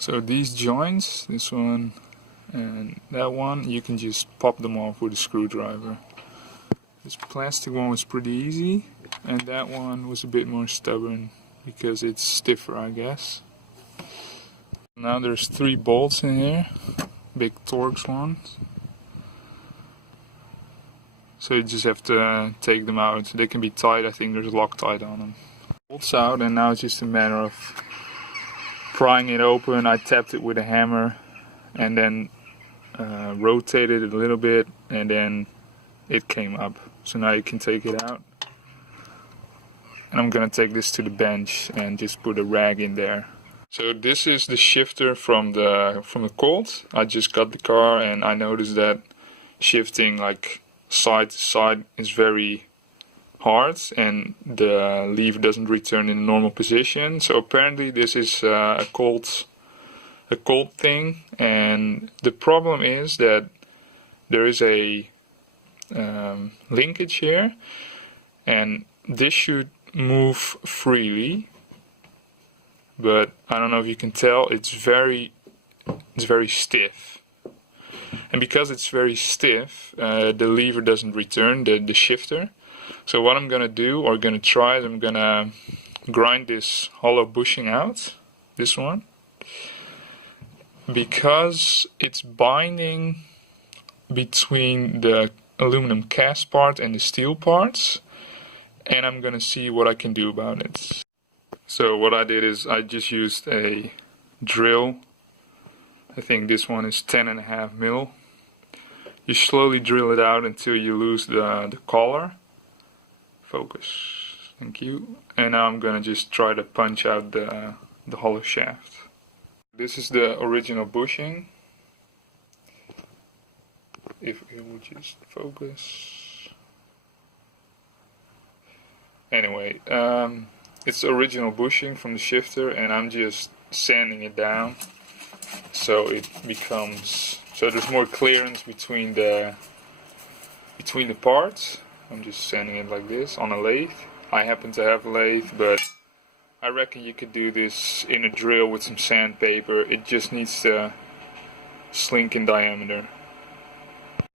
So these joints, this one and that one, you can just pop them off with a screwdriver. This plastic one was pretty easy, and that one was a bit more stubborn because it's stiffer, I guess. Now there's 3 bolts in here, big Torx ones. So you just have to take them out. They can be tight, I think there's Loctite on them. Bolts out, and now it's just a matter of prying it open. I tapped it with a hammer and then rotated it a little bit, and then it came up. So now you can take it out. And I'm gonna take this to the bench and just put a rag in there. So this is the shifter from the Colt. I just got the car and I noticed that shifting like side to side is very hard and the lever doesn't return in the normal position. So apparently this is a Colt thing, and the problem is that there is a linkage here, and this should move freely, but I don't know if you can tell, it's very stiff. And because it's very stiff, the lever doesn't return, the shifter. So what I'm gonna do, or gonna try, is I'm gonna grind this hollow bushing out, this one, because it's binding between the aluminum cast part and the steel parts, and I'm gonna see what I can do about it. So what I did is I just used a drill. I think this one is 10.5 mil. You slowly drill it out until you lose the collar. Focus, thank you. And now I'm gonna just try to punch out the hollow shaft. This is the original bushing. If it would just focus. Anyway, it's the original bushing from the shifter, and I'm just sanding it down so it becomes, so there's more clearance between the parts. I'm just sanding it like this on a lathe. I happen to have a lathe, but I reckon you could do this in a drill with some sandpaper. It just needs to slink in diameter.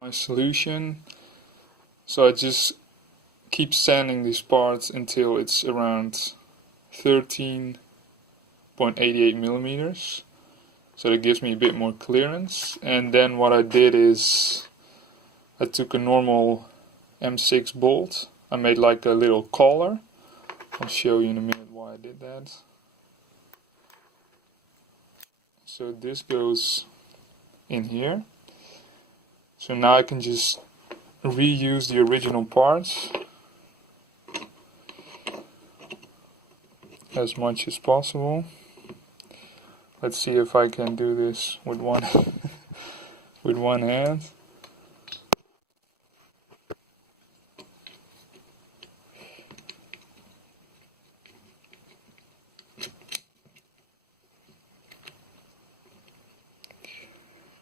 My solution, so I just keep sanding these parts until it's around 13.88 millimeters. So that gives me a bit more clearance. And then what I did is I took a normal M6 bolt. I made like a little collar. I'll show you in a minute why I did that. So this goes in here. So now I can just reuse the original parts as much as possible. Let's see if I can do this with one with one hand.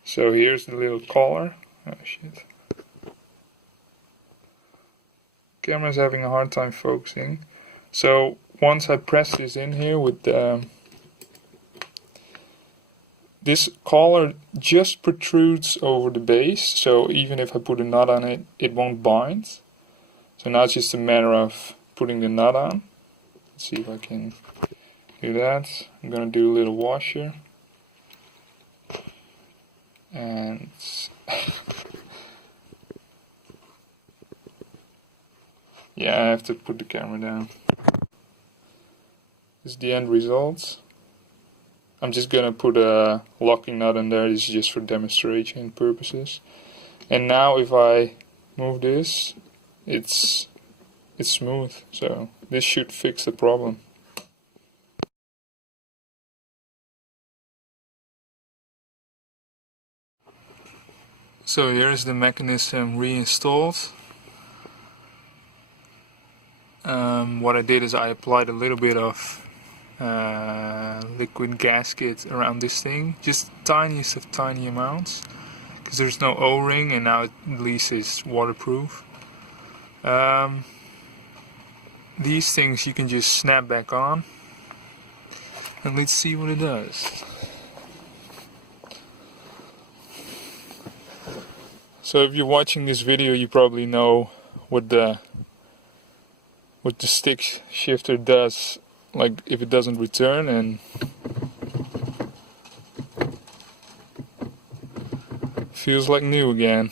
So here's the little collar. Oh shit. Camera's having a hard time focusing. So once I press this in here with the this collar just protrudes over the base, so even if I put a nut on it, it won't bind. So now it's just a matter of putting the nut on. Let's see if I can do that. I'm gonna do a little washer. And yeah, I have to put the camera down. This is the end result. I'm just gonna put a locking nut in there. This is just for demonstration purposes. And now if I move this, it's smooth. So this should fix the problem. So here's the mechanism reinstalled. What I did is I applied a little bit of liquid gasket around this thing, just tiniest of tiny amounts, because there's no O-ring and now at least it's waterproof. These things you can just snap back on, and let's see what it does. So if you're watching this video, you probably know what the stick shifter does, like if it doesn't return, and feels like new again.